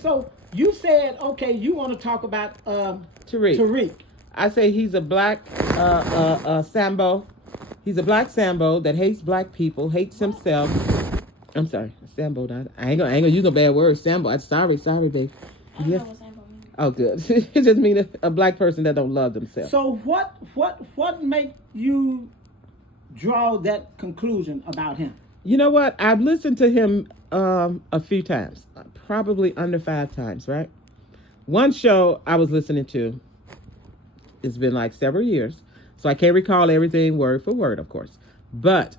So you said, okay, you want to talk about Tariq. Tariq. I say he's a black Sambo. He's a black Sambo that hates black people, hates himself. I'm sorry, Sambo. I ain't gonna use no bad words. Sambo. I'm sorry, babe. I don't know what Sambo means. Oh, good. It just means a black person that don't love themselves. So what make you draw that conclusion about him? You know what? I've listened to him a few times, probably under 5 times, right? One show I was listening to, it's been like several years, so I can't recall everything word for word, of course. But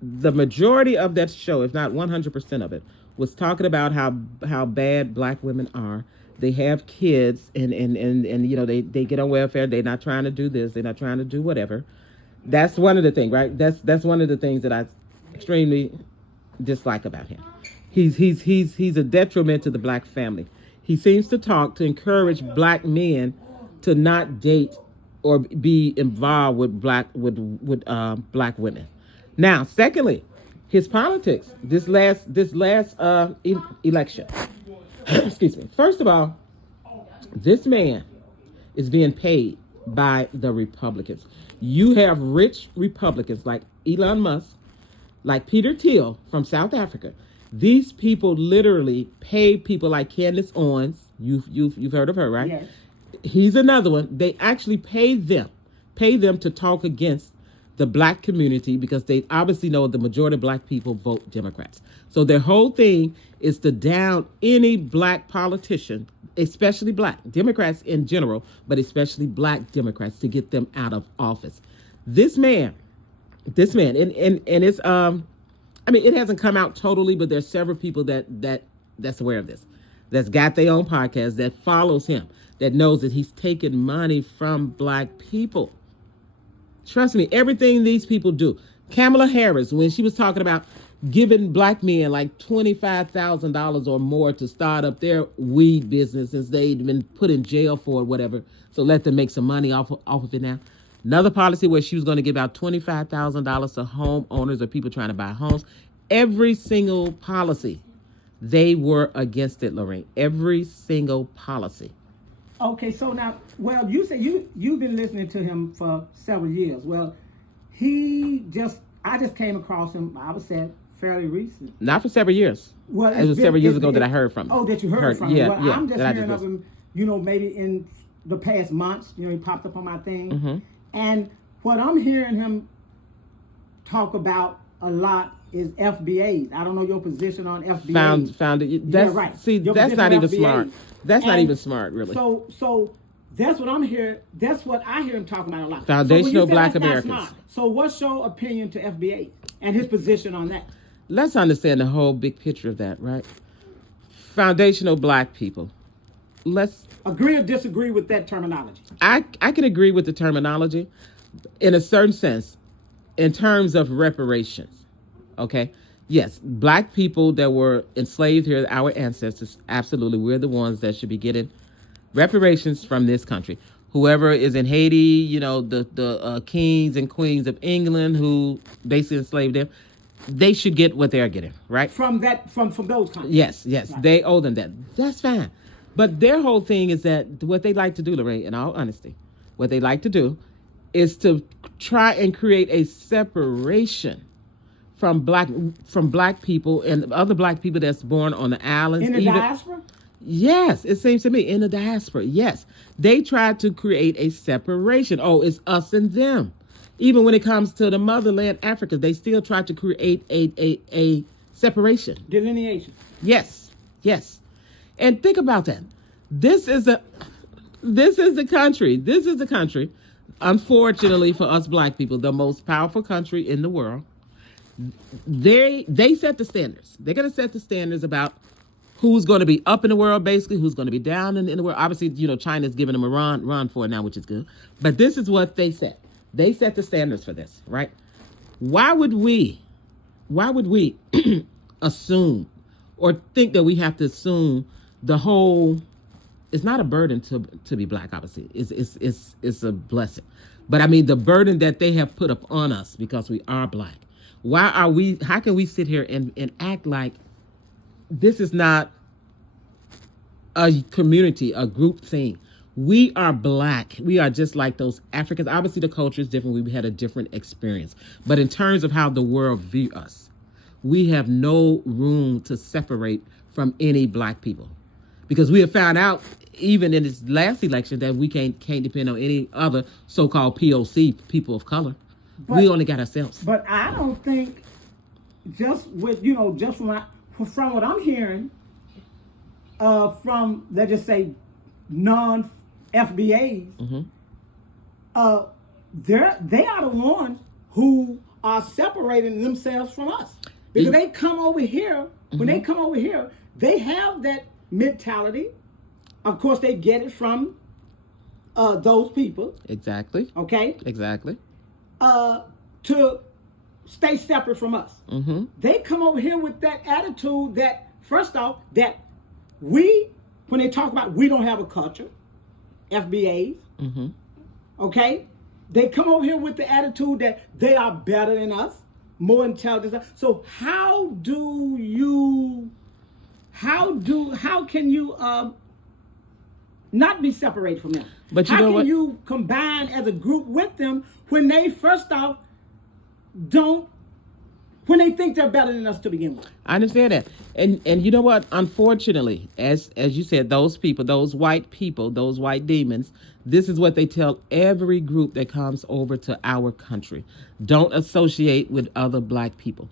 the majority of that show, if not 100% of it, was talking about how bad black women are. They have kids and you know, they get on welfare. They're not trying to do this. They're not trying to do whatever. That's one of the things, right? That's one of the things that I extremely dislike about him. He's a detriment to the black family. He seems to talk to encourage black men to not date or be involved with black women. Now, secondly, his politics this last election. Excuse me. First of all, this man is being paid by the Republicans. You have rich Republicans like Elon Musk, like Peter Thiel from South Africa. These people literally pay people like Candace Owens. You've heard of her, right? Yes. He's another one. They actually pay them to talk against the black community because they obviously know the majority of black people vote Democrats. So their whole thing is to down any black politician, especially black Democrats in general, but especially black Democrats, to get them out of office. This man, and it's I mean, it hasn't come out totally, but there's several people that's aware of this, that's got their own podcast, that follows him, that knows that he's taking money from black people. Trust me, everything these people do. Kamala Harris, when she was talking about giving black men like $25,000 or more to start up their weed businesses, they'd been put in jail for it, whatever. So let them make some money off of it now. Another policy where she was going to give out $25,000 to homeowners or people trying to buy homes. Every single policy, they were against it, Lorraine. Every single policy. Okay, so now, well, you say you've been listening to him for several years. Well, I just came across him, I would say, fairly recent. Not for several years. Well, it was several years ago that I heard from him. Oh, that you heard from him. Yeah, well, yeah. I'm just hearing of him, you know, maybe in the past months. You know, he popped up on my thing. Mm-hmm. And what I'm hearing him talk about a lot is FBAs. I don't know your position on FBAs. Found it. That's, yeah, right. See, Your that's not even FBAs. smart. That's not even smart, really. So that's what I'm hearing. That's what I hear him talking about a lot. Foundational so Black that's not Americans. smart, so what's your opinion to FBA and his position on that? Let's understand the whole big picture of that, right? Foundational black people. Let's agree or disagree with that terminology. I can agree with the terminology in a certain sense, in terms of reparations. Okay? Yes, black people that were enslaved here, our ancestors, absolutely, we're the ones that should be getting reparations from this country. Whoever is in Haiti, you know, the kings and queens of England who basically enslaved them, they should get what they're getting, right? From those countries. Yes, right. They owe them that. That's fine. But their whole thing is that what they like to do, Lorraine, in all honesty, what they like to do is to try and create a separation from black people and other black people that's born on the islands. In the diaspora? Yes, it seems to me, in the diaspora, yes. They try to create a separation. Oh, it's us and them. Even when it comes to the motherland, Africa, they still try to create a separation. Delineation. Yes. And think about that. This is the country, unfortunately for us black people, the most powerful country in the world. They set the standards. They're going to set the standards about who's going to be up in the world, basically, who's going to be down in the world. Obviously, you know, China's giving them a run for it now, which is good. But this is what they set. They set the standards for this, right? Why would we assume or think that we have to assume the whole? It's not a burden to be black, obviously. It's a blessing. But I mean, the burden that they have put up on us because we are black. How can we sit here and act like this is not a community, a group thing. We are black. We are just like those Africans. Obviously, the culture is different. We had a different experience. But in terms of how the world view us, we have no room to separate from any black people. Because we have found out, even in this last election, that we can't depend on any other so-called POC, people of color. We only got ourselves. But I don't think, just with, just from what I'm hearing, from, let's just say, non-FBAs, they are the ones who are separating themselves from us. Because they come over here, when they come over here, they have that mentality. Of course, they get it from those people. Exactly. Okay? Exactly. To stay separate from us. They come over here with that attitude that, first off, that when they talk about we don't have a culture, FBAs, okay? They come over here with the attitude that they are better than us, more intelligent. So how can you not be separated from them? But you how know can what? you combine as a group with them when they, first off, when they think they're better than us to begin with? I understand that. And you know what? Unfortunately, as you said, those people, those white people, those white demons, this is what they tell every group that comes over to our country. Don't associate with other black people.